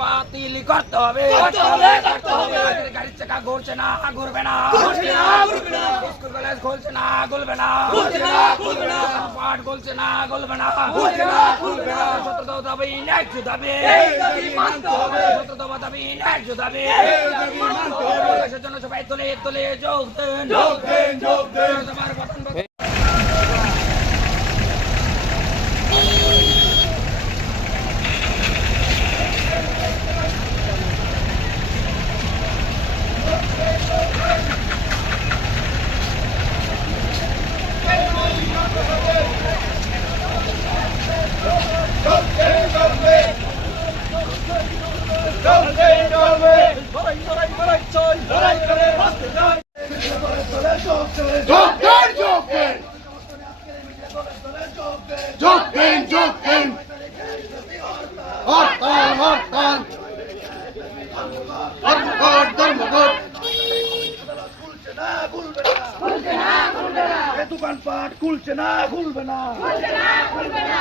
বাতিল করতে হবে, গাড়ির চাকা ঘুরছে না, ঘুরবে না, স্কুল কলেজ খুলছে না, খুলবে না, পাঠ খুলছে না, খুলবে না, সতেরো দাবি ন্যায্য দাবি, সতেরো দাবি ন্যায্য দাবি, দেশের জন্য সবাই তোলে তোলে যোগ দেন, তোমার বচন দোকানপাট খুলছে না, খুলবে না, ঘুরছে না, ঘুরবে না,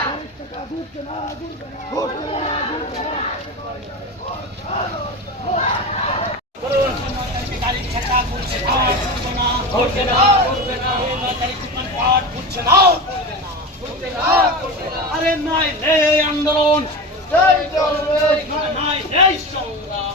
আরে নাই নেই আন্দোলন, নাই নেই সংগ্রাম,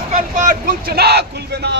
দোকানপাট খুলছে না, খুলবে না।